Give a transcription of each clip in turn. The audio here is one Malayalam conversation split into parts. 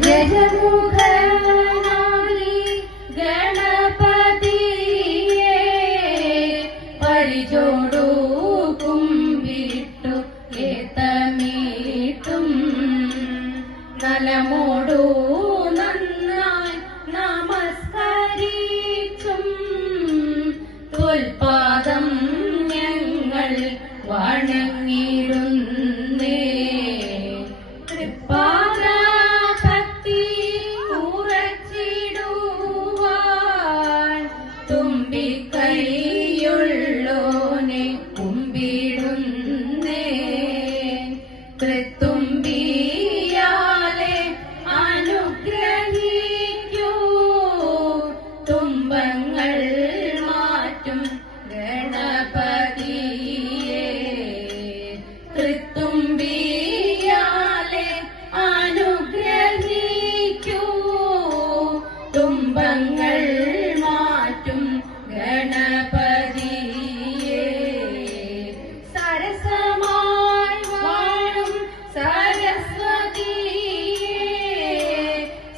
ഗജമുഖനായി ഗണപതിയെ പരിചോടു കുമ്പിട്ടു ഏത്തമീട്ടും നലമോടു നന്നായി നമസ്കരിച്ചും തൊൽപാദം ഞങ്ങൾ വണങ്ങിടുന്നേ. തൃപ്പാദ ഭക്തി ഉറച്ചിടുവാൻ തുമ്പിക്കൈയുള്ളോനെ കുമ്പിടുന്നേ. തൃത്തുമ്പിയാലെ അനുഗ്രഹിക്കൂ തുമ്പങ്ങൾ മാറ്റും ഗണപതിയെ. തൃത്തുമ്പിയാലെ അനുഗ്രഹിക്കൂ തുമ്പങ്ങൾ മാറ്റും ഗണപതിയെ. സരസമായി വാഴും സരസ്വതിയെ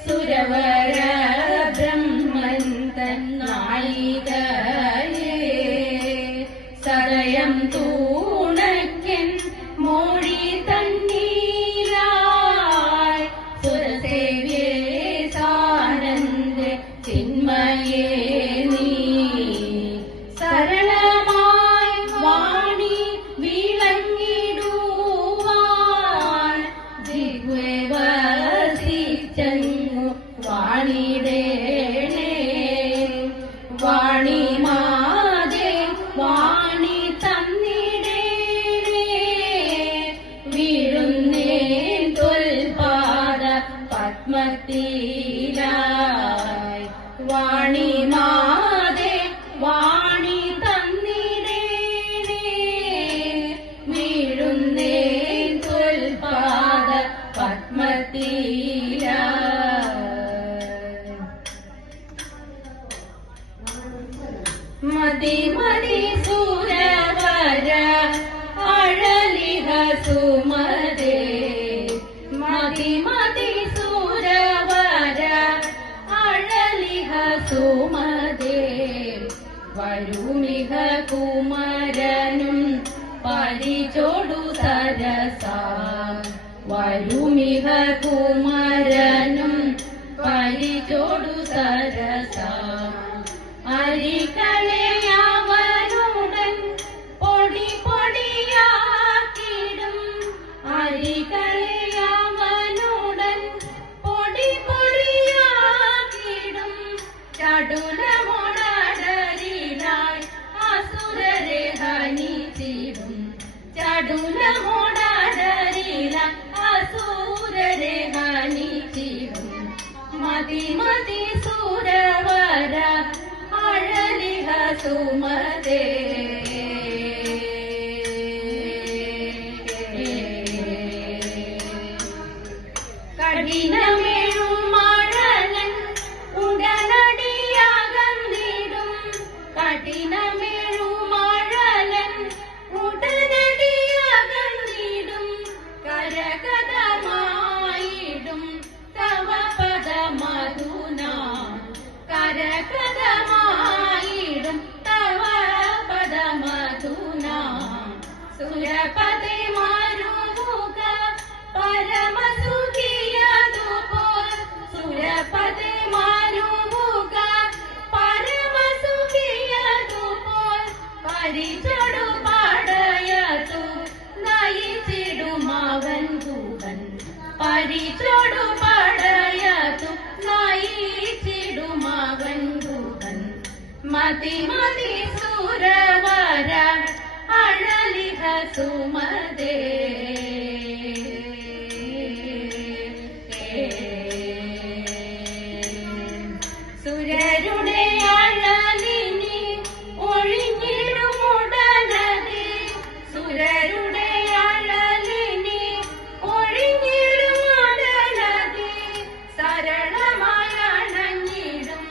സുരവര ബ്രഹ്മൻ തന്നായികയെ സദയം തൂണയ്ക്കൻ മോഴി തന്നീരായി സുരസേവ്യേ സാനന്ദ ചിന്മയേ നീ. സരളമായി വാണി വിളങ്ങിടുവാൻ ജിഗ്വേവസിച്ചങ്ങു വാണിടേണേ. വാണി മാതേ വാണി തന്നിടേണേ. വീഴുന്നേൻ തൊൽപാദ പത്മത്തിലായി. വാണി മാതേ വാണി തന്നിടേണേ. വീഴുന്നേൻ തൊൽപാദ പത്മത്തിലായി. മതി മതി സുരവര അഴലിഹ സുമതേ. മതി മതി സുരവര അഴലിഹ സുമതേ. വരുമിഹ കുമരനും പരിചോടു സരസ. വരുമിഹ കുമരനും പരിചോടു സരസ. അരികളെയവനുടൻ പൊടി പൊടിയാക്കിടും. അരികളെയവനുടൻ പൊടി പൊടിയാക്കിടും. ചടുലമൊടരിലായി അസുരരെ ഹനിച്ചിടും. ചടുലമൊടരിലായി അസുരരെ ഹനിച്ചിടും. മതി മതി സുരവര അഴലിഹ സുമതേ. കഠിനമേഴും മഴലൻ ഉടനടിയകന്നിടും. കഠിനമേഴും മഴലൻ ഉടനടിയകന്നിടും. കരകതമായിടും തവ പദമധുനാ. കരകതമായിടും തവ പദമധുനാ. സുരപദേ മാരുമുഖ പരമസുഖിയതുപോൽ. സുരപദേ മാരുമുഖ പരമസുഖിയതുപോൽ. പരിചൊടു പടയതു നയിച്ചിടുമവൻ ഗുഹൻ. പരിചൊടു പടയതു നയിച്ചിടുമവൻ ഗുഹൻ. മതി മതി സുരവര അഴലിഹ സുമതേ. സുരരുടെ അഴലിനി ഒഴിഞ്ഞിടുമുടനതി. സുരരുടെ അഴലിനി ഒഴിഞ്ഞിടുമുടനതി. സരളമായ അണഞ്ഞിടും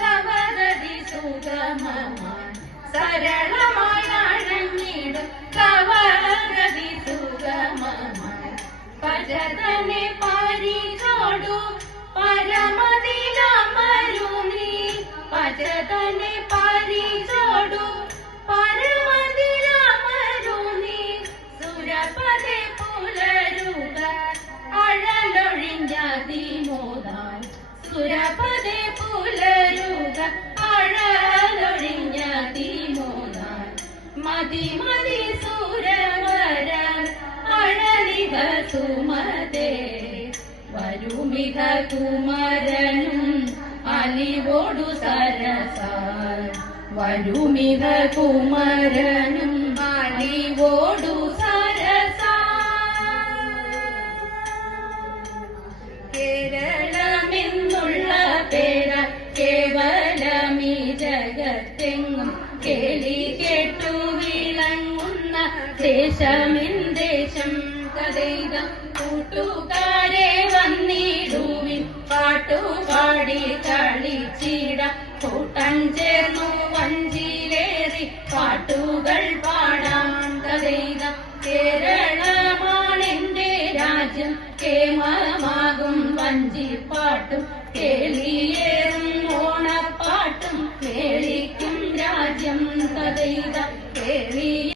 തവഗതി സുഗമമാൻ. സരളമായ അണഞ്ഞിടും തവഗതി സുഗമമാൻ. ഭജതനെ പരിചോടു അതിമോദാൻ സുരപദേ പുലരുക അഴലൊഴിഞ്ഞ തിമോദാൻ മതി മതി സുരവര അഴലിക സുമതേ വരുമിക കുമരനും അലിവോടു സരസാൽ വരുമിക കുമരനും അലിവോടു കേരളമെന്നുള്ള പേര കേവലമീ ജഗത്തെങ്ങും കേളി കേട്ടു വിളങ്ങുന്ന ദേശമെന്തേശം കഥയിത കൂട്ടുകാരെ വന്നിടുവിൻ പാട്ടുപാടി കളിച്ചിട കൂട്ടം ചേർന്നു വഞ്ചിയിലേറി പാട്ടുകൾ പാടാം കഥയിത കേരളമാണെന്റെ രാജ്യം കേമമാകും വഞ്ചിപ്പാട്ടും കേളിയെ